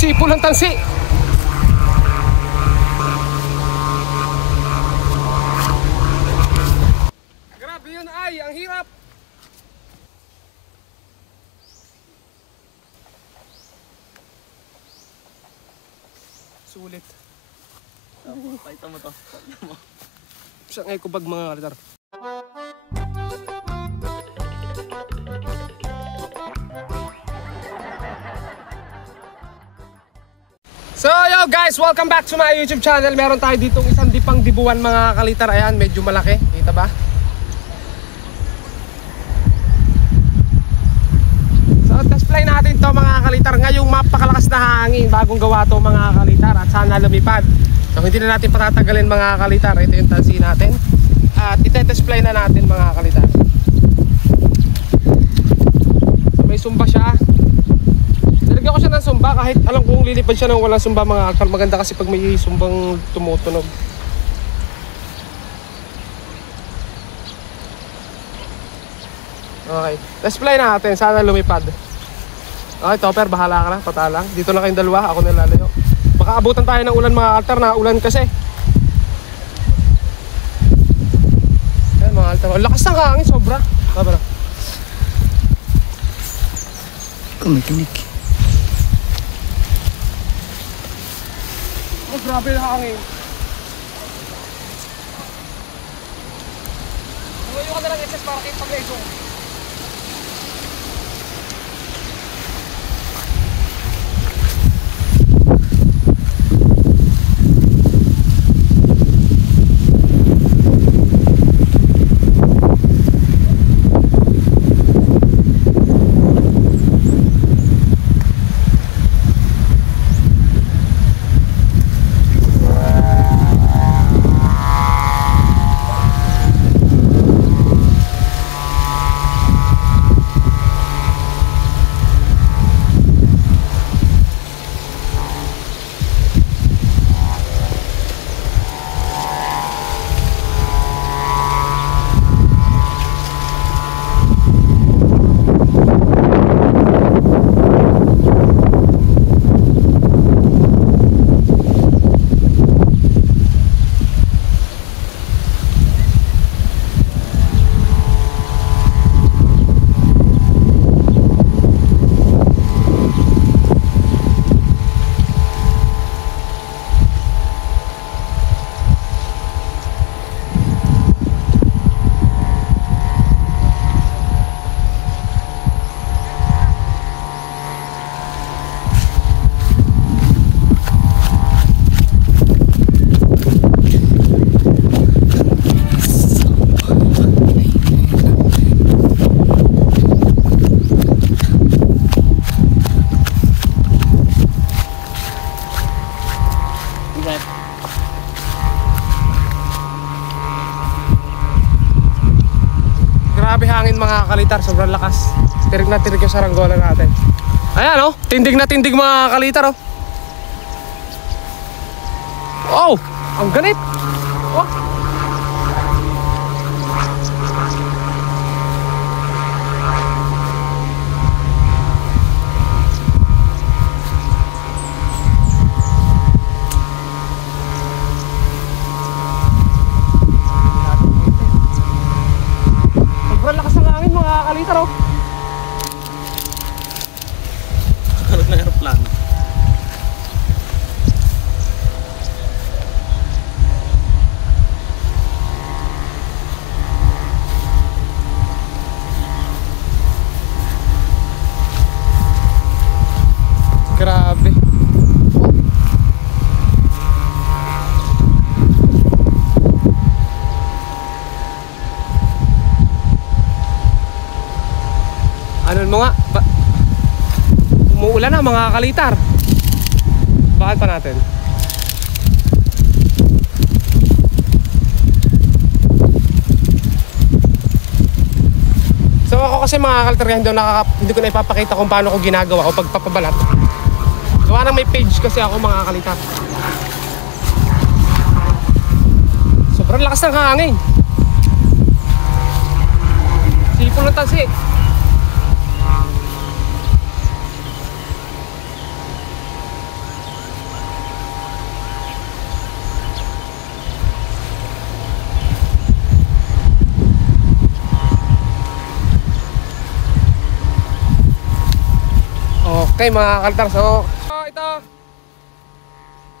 Sipo ng tansi. Grabe yun ay, ang hirap. Sulit. Pakita mo to. Sa ngay kubag mga kalitar. So yo guys, welcome back to my YouTube channel. Meron tayo ditong isang dipang dibuan mga kalitar. Ayan, medyo malaki. Kita ba? So test fly natin to mga kalitar. Ngayong mapakalakas na hangin. Bagong gawa to mga kalitar. At sana lumipad. So hindi na natin patatagalin mga kalitar. Ito yung tansi natin. At itetest fly na natin mga kalitar. So may sumba siya. Nilagyan ko siya ng sumba kahit alam kong lilipad siya ng walang sumba mga akal. Maganda kasi pag may sumbang tumutunog. Okay, let's fly natin. Sana lumipad. Okay, Topper, bahala ka na. Patalang. Dito na kayong dalawa. Ako na lalayo. Baka abutan tayo ng ulan mga altar. Na ulan kasi. Ayan mga altar. Lakas ng hangin. Sobra. Baba na. Kumikinig. Oh, grabe na hangin. Ngayon ka na lang SS para kayo pag-lesong. Grabe hangin mga kalitar, sobrang lakas. Tirig na tirig yung saranggola natin. Ayan oh, tindig na tindig mga kalitar oh. Oh, ang ganit. Oh. Kalitar oh. Karoon na aeroplano. Grabe. Ano mo nga? Umuulan na mga kalitar. Bakit pa natin? So ako kasi mga kalitar, hindi ko na ipapakita kung paano ko ginagawa o pagpapabalat. Gawa nang may page kasi ako mga kalitar. Sobrang lakas ng hangin. Sipol ng tansi. Okay mga kalitar, so ito.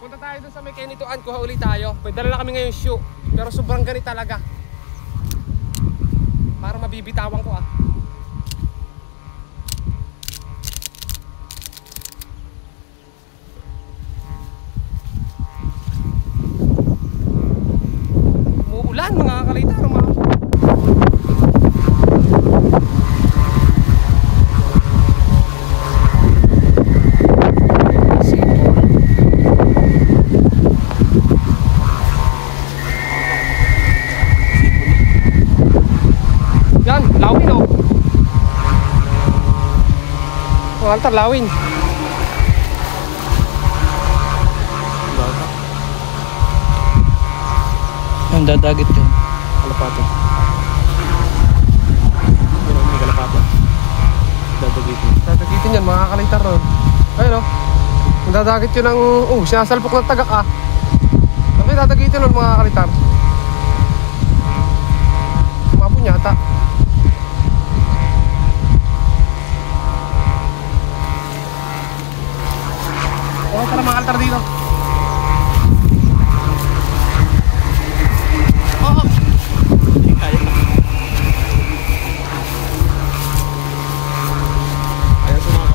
Punta tayo dun sa may Kenituan, kuha ulit tayo. May dala na kami ngayon shoe, pero sobrang ganit talaga. Para mabibitawan ko ah. Umuulan mga kalitar, yan, lawin oh. Mga kalitar, lawin. Ang dadagit yun. Kalapate. Yun ang may kalapate. Dadagitin. Dadagitin yan mga kalitar no. Ayun oh. Dadagit yun ng sinasalpok ng tagak ah. Okay, dadagitin nun mga kalitar. Umapon yata. Okay, tara mga kalitar dito. Hindi kaya. Ayaw sumama.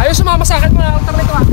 Ayaw sumama sa akin mga kalitar nito ah.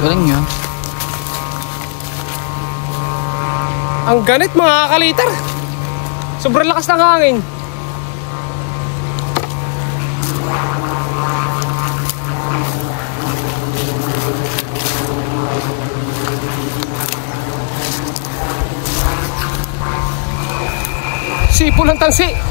Galing yun. Ang ganit mga kalitar. Sobrang lakas ng hangin. Sipo ng tansi.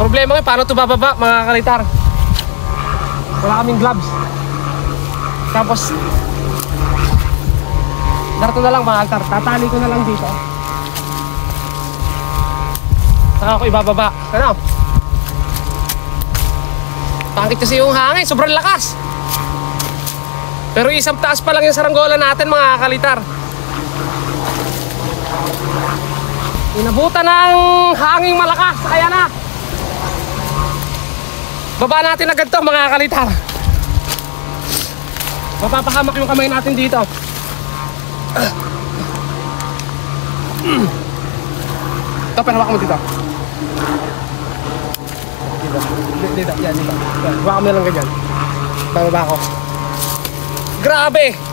Problema ngayon, paano ito bababa mga kalitar? Wala kaming gloves. Tapos narito na lang mga kalitar, tatali ko na lang dito. Saka ako ibababa. Ano? Pangit kasi yung hangin, sobrang lakas. Pero isang taas pa lang yung saranggola natin mga kalitar. Inabutan ng hanging malakas, kaya na. Baba natin agad to mga kalitar. Mapapahamak yung kamay natin dito. Ito, panawa mo dito. Dito, yan, dito. Baka mo na lang ganyan. Bababa ko. Grabe!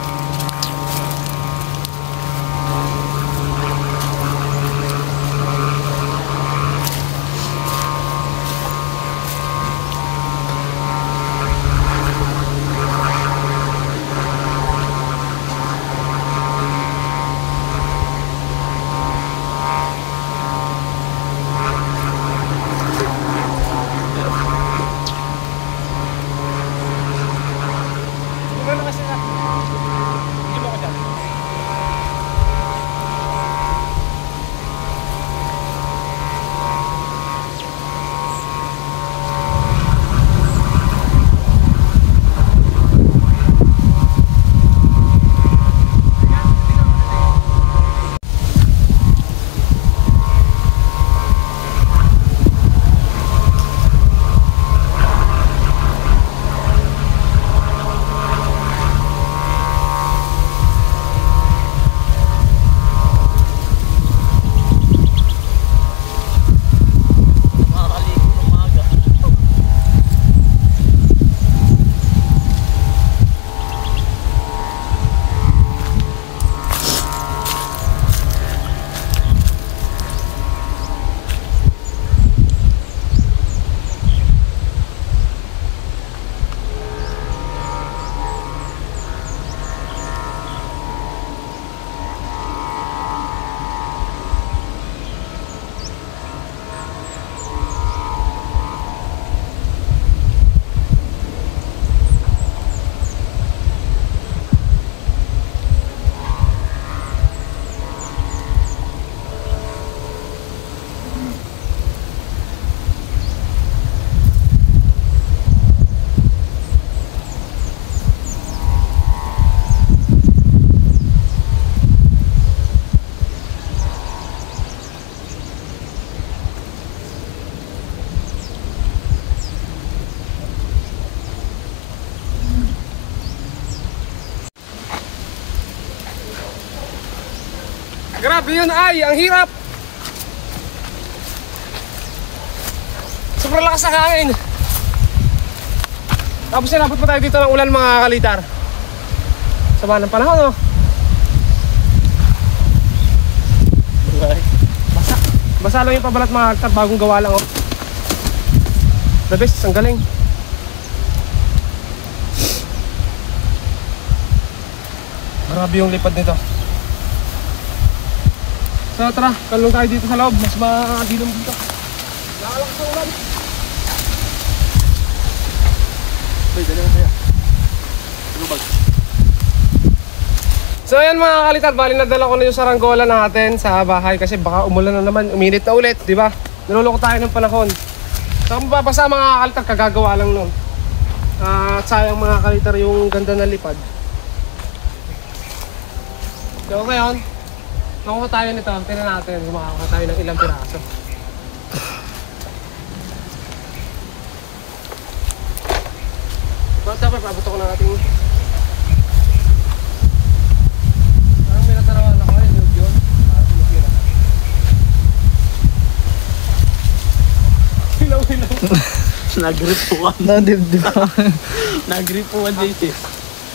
Ano kasi na? Grabe yun ay, ang hirap. Sobrang lakas ng hangin. Tapos sinabot pa tayo dito ng ulan mga kalitar. Sama ng panahon, oh. Basa. Basa lang yung pabalat mga kalitar, bagong gawa lang, oh. The best, ang galing. Grabe yung lipad nito. So tara, kalong tayo dito sa loob. Mas madilom dito. Nakalakas ang ulan. Uy, dali na kaya. Lubag. So ayan mga kalitar, bali nadala ko na yung saranggola natin sa bahay kasi baka umulan na naman, uminit na ulit, di ba? Niloloko tayo ng panahon. So kung mababasa mga kalitar, kagagawa lang nun. At sayang mga kalitar yung ganda na lipad. So ngayon, makuha tayo nito, tingnan natin kung makakuha tayo ng ilang piraso. Dapat pabuto ko na ating... Parang may natarawan ako eh, nilog yun. Parang nilog yun. Hilaw-hilaw. Nagripuan. Nagripuan dito.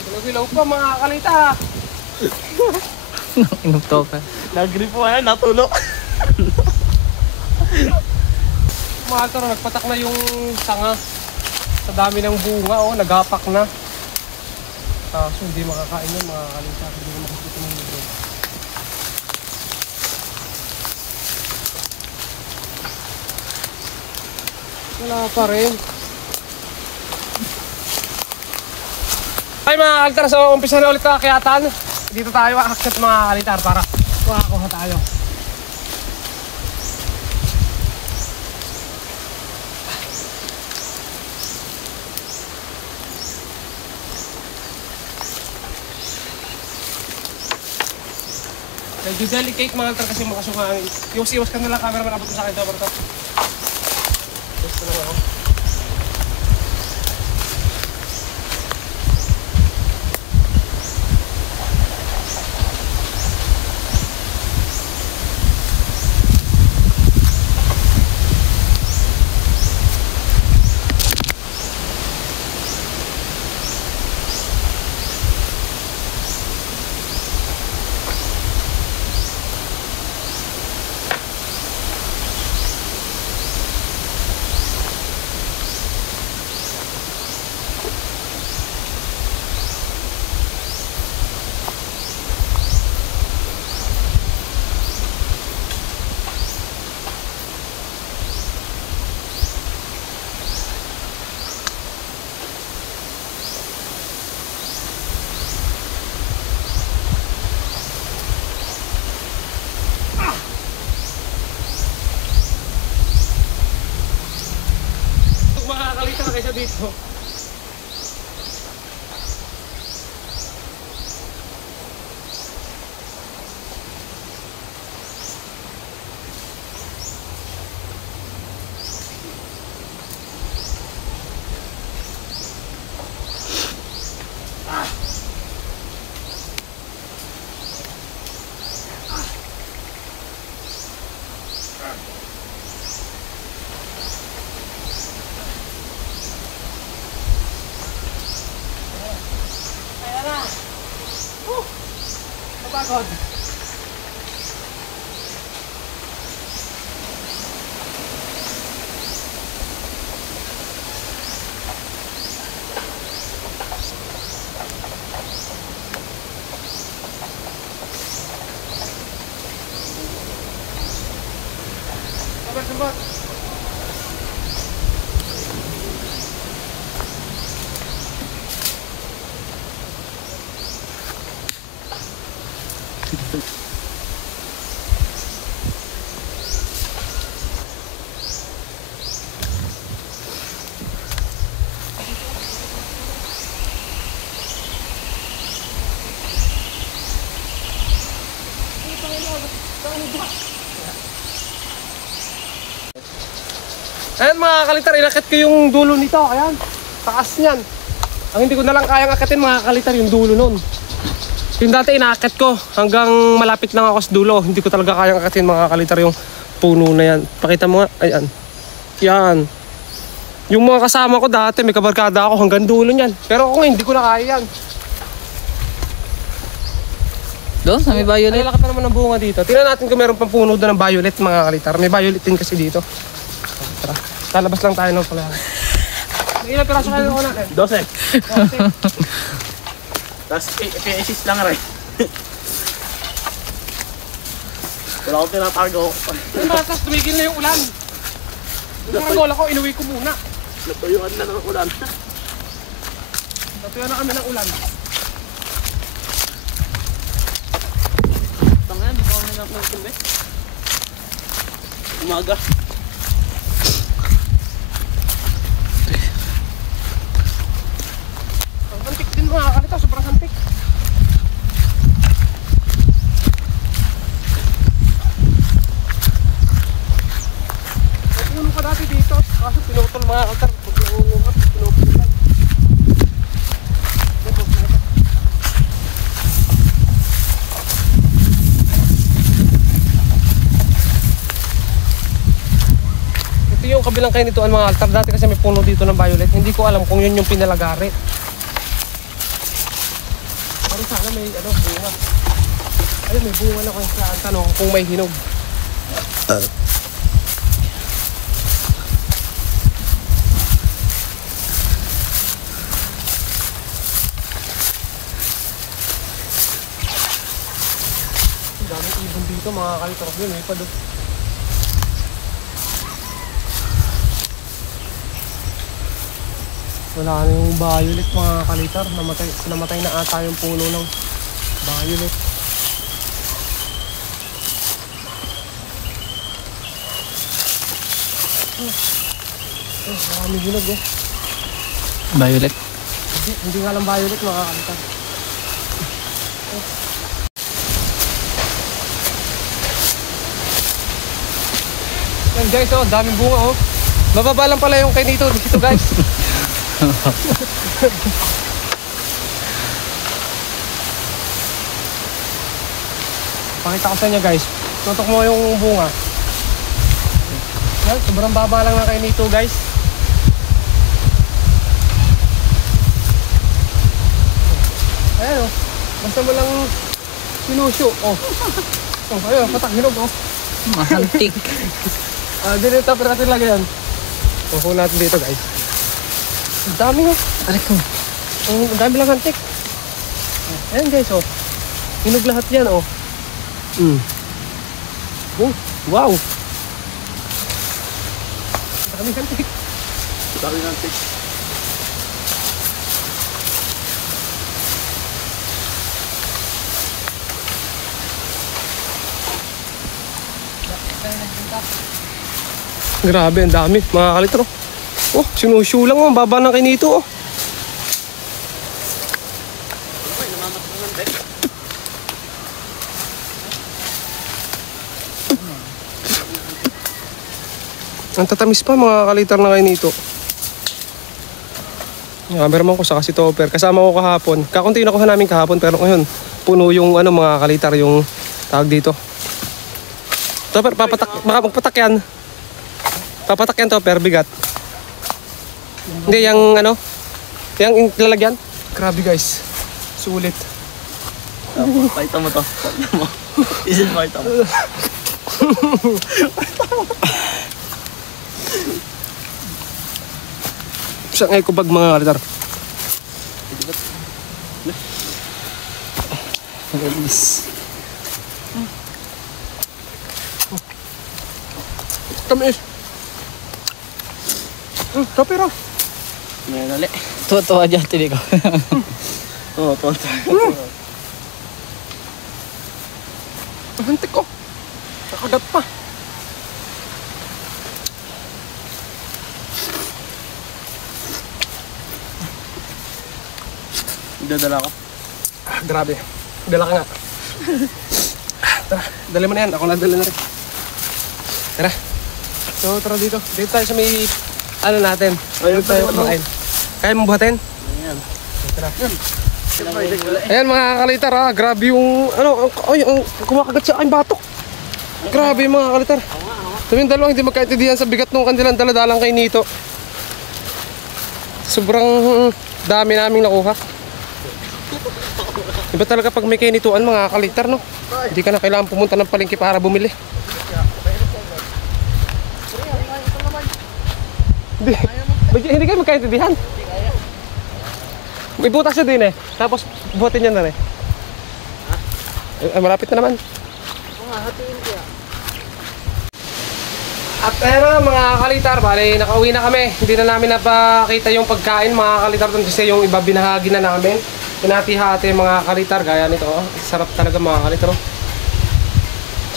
Hilaw-hilaw pa mga kalita. Inuto ka. Nagripuan, natulog. Mga taro, nagpatak na yung sanga. Sa dami ng bunga, oh, nagapak na. So hindi makakain yun mga kalita. Hindi makakita ng libro. Wala pa rin. Ay mga kalitar, so umpisa na ulit kakayatan. Dito tayo aakyat mga kalitar para makakuha tayo. Nag-delicate mga kalitar kasi makasungangin. Iwas-iwas ka na lang, cameraman, abot mo sa akin ito. Gusto lang ako. Makakalita na kaysa dito. Pagod. Sabar. Ayan mga kalitar, inakit ko yung dulo nito. Ayan, taas niyan. Ang hindi ko na lang kayang akitin mga kalitar yung dulo nun. Yung dati inaakit ko hanggang malapit lang ako sa dulo. Hindi ko talaga kayang akatin mga kalitar yung puno na yan. Pakita mo nga. Ayan. Yan. Yung mga kasama ko dati, may kabarkada ako hanggang dulo niyan. Pero ako ngayon, hindi ko na kaya yan. Doon, sa may violet. Ay, lakat na naman ng bunga dito. Tingnan natin kung meron pang puno doon ng violet mga kalitar. May violet din kasi dito. Tara, lalabas lang tayo ng pala. May ilang piraso kayo ko natin? 12. Tapos PSS lang rin. Wala akong tinatago. Ay, matas, tumigil na yung ulan. Yung karanggola ko, inuwi ko muna. Natuyuan na ng ulan. Natuyan na kami ng ulan. Tangan, di ba kami nakumbe? Umaga. Ang hantik din mga kalita, sobrang hantik. May puno ka dati dito, kaso pinutol mga kalita. Pinutol lang. Ito yung kabilang kayo nito ang mga altar. Dati kasi may puno dito ng violet. Hindi ko alam kung yun yung pinalagari. Pero sana may bunga. Ayun, may bunga na kung saan. Tanong kung may hinog. Ang daming ibon dito mga kalitarok yun. May pa doon. Wala na yung violet mga kalitar. Namatay na ata yung puno ng violet. Marami hinog eh. Violet. Hindi nga lang violet mga kalitar. Yan guys, oh, daming bunga oh. Mababa lang pala yung kay dito guys. Pakita ko sa inyo guys. Tutok mo yung bunga. Yan, sobrang baba lang na kay nito guys. Ayan oh. Basta mo lang sinusyo. Oh. Oh, ayun, patak hinog oh. Mahantik. Dito tapos natin lagi yan. Kukuha natin dito guys. Ang dami oh. Aray ko. Ang dami lang hantik. Ayan guys oh. Hinog lahat yan oh. Oh, wow. Ang dami hantik. Sabi natin. Grabe, ang dami. Mga kalitro. Oh, sinusyo lang oh. Ang baba na kinito oh. Ang tatamis pa mga kalitar na kayo nito. Meron man ko sa kasi topper. Kasama ko kahapon. Kakunti na ko namin kahapon pero ngayon puno yung mga kalitar yung tawag dito. Topper, magpatak yan. Papatak yan topper, bigat. Hindi, yung yung lalagyan. Grabe guys. Sulit. Pakita mo to. Pakita mo. Isin pakita mo. Sa ngay kubag mga kalitar. Release. Tamis. Topper oh. Ngayon nali. Tuwa dyan, tili ko. Oo, tonto. Ang hantik ko. Nakagat pa. Dadala ka. Grabe. Dala ka nga. Tara, dali mo na yan. Ako nadala na rin. Tara. So, tara dito. Dito tayo sa may natin. Ayun Dito tayo tayo, kumakain. Kaya mo buhatin? Ayan. Tara. Ayan mga kalitar ha, grabe yung ano, ay, ang kumakagat sa aking batok. Grabe mga kalitar. Sabi yung dalawa hindi magkaintindihan sa bigat ng kanilang daladalang kay Nito. Sobrang dami naming nakuha. Iba talaga pag may kainituan mga kalitar, no? Hindi ka na kailangan pumunta ng palengke para bumili. Hindi kayo magkaintindihan. May butas siya din eh. Tapos buhatin niya na eh. Ay, malapit na naman. At ayun na mga kalitar, bali nakauwi na kami. Hindi na namin napakita yung pagkain mga kalitar doon kasi yung iba binahagi na namin. Pinati-hati mga kalitar, gaya nito. Oh. Sarap talaga mga kalitar. Oh.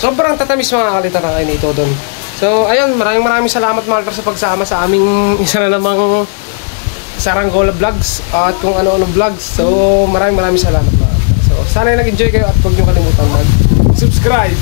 Sobrang tatamis mga kalitar na kain nito doon. So ayun, maraming salamat mga kalitar sa pagsama sa aming isa na namang Saranggola Vlogs at kung ano-ano vlogs. So maraming salamat mga kalitar. So sana nag-enjoy kayo at huwag niyo kalimutan mag-subscribe.